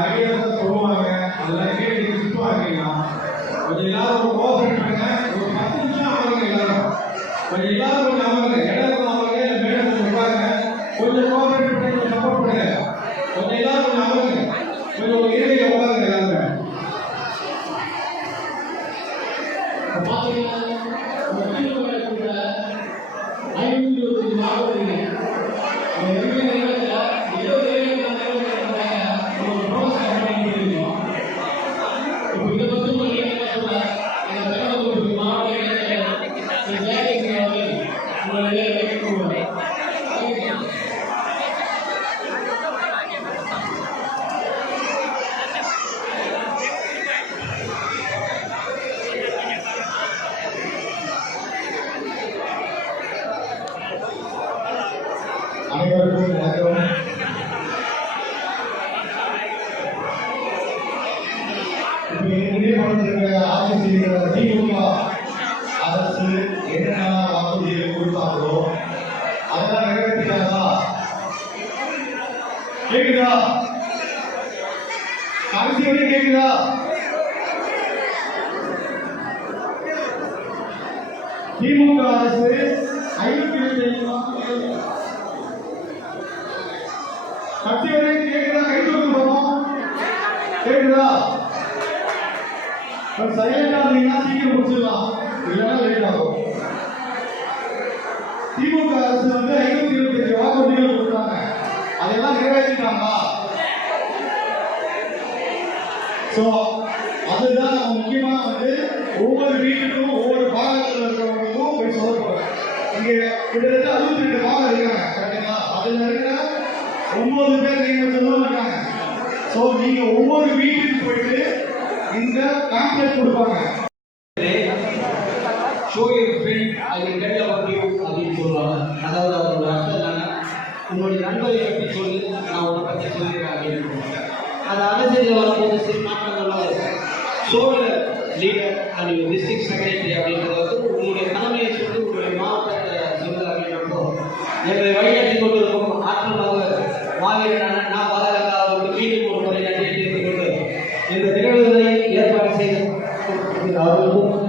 ஒரு சொல்லுவாங்க அதெல்லாம் கேட்டு சுற்றுவாங்க கொஞ்சம் எல்லாரும் கோஆபரேட் பண்ணுங்க ஒரு பத்து நிமிஷம் அமருங்க எல்லாரும். கொஞ்சம் எல்லாரும் கொஞ்சம் அமருங்க இடம் மேடம் கொஞ்சம் பண்ணி கொஞ்சம் சப்போர்ட் பண்ணுங்க கொஞ்சம் எல்லாரும் கொஞ்சம் கொஞ்சம் ஒரு இடையில ஏற்கனவே ஆட்சி செய்கிற திமுக அரசு என்னென்ன கொடுத்தாங்களோ அதெல்லாம் கேக்குதா? கடைசி வரையும் கேக்குதா? திமுக அரசு ஐநூத்தி இருபத்தி ஐந்து கட்சி வரை கேக்குதா? கை தூக்கு போறோம் கேக்குதா? சைலண்டா இருந்தீங்கன்னா சீக்கிரம் முடிச்சிடலாம். இல்லைன்னா லேட் ஆகும். திமுக அரசு வந்து ஐநூத்தி இருபத்தி அஞ்சு வாக்குறுதிகள் கொடுத்தாங்க. அதெல்லாம் நிறைவேற்றிட்டாங்களா? ஸோ அதுதான் நம்ம முக்கியமா வந்து ஒவ்வொரு வீட்டுக்கும் ஒவ்வொரு பாகத்தில் இருக்கிறவங்களுக்கும் போய் சொல்ல போறேன் இங்க கிட்டத்தட்ட அறுபத்தி ரெண்டு பாகம் இருக்காங்க கரெக்டுங்களா அதுல இருக்கிற ஒன்பது பேர் நீங்க சொல்லுவோம் இருக்காங்க ஒவ்வொரு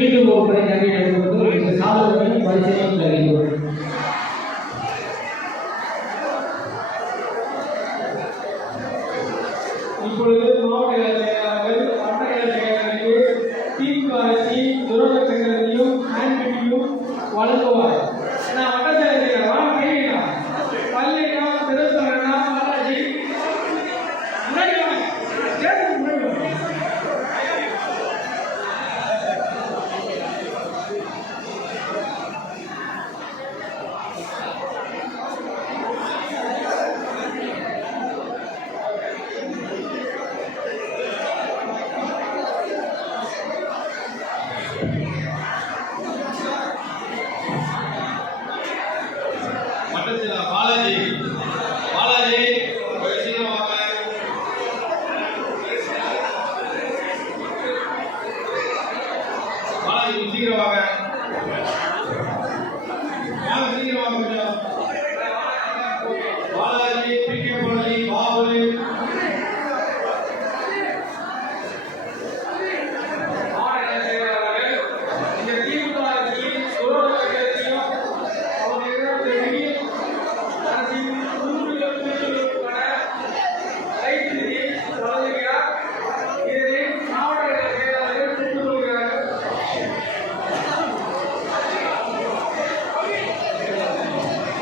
மீண்டும் ஒரு முறை நன்றி தெரிவித்துக் கொண்டு பரிசீலனை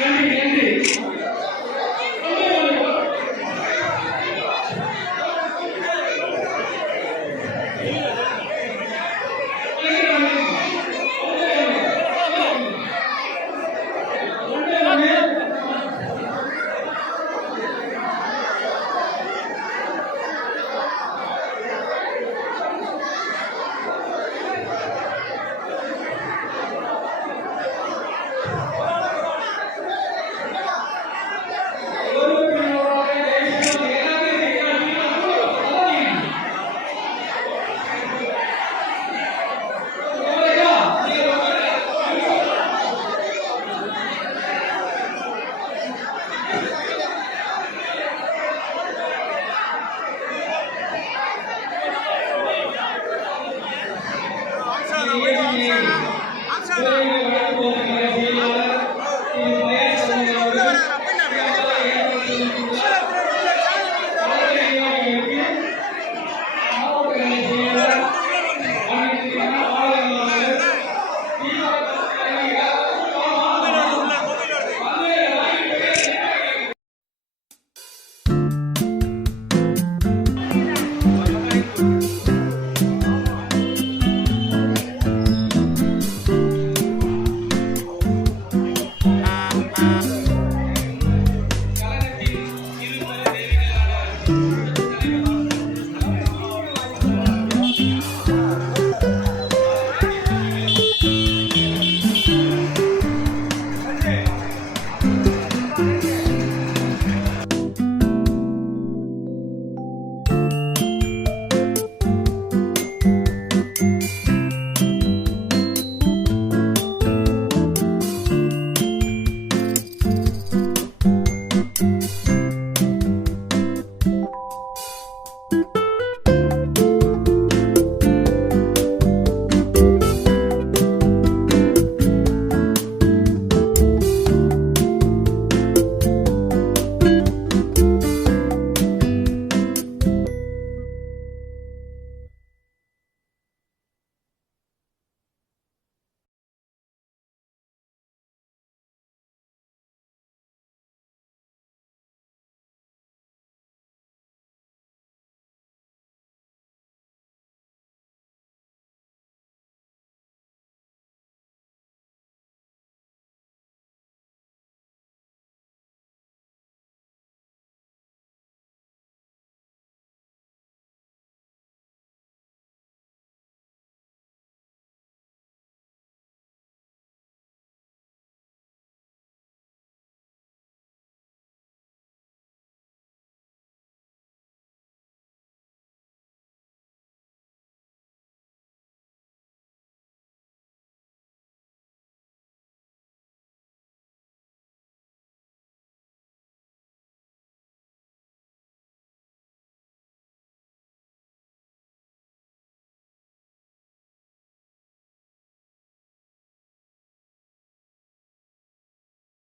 நன்றி நன்றி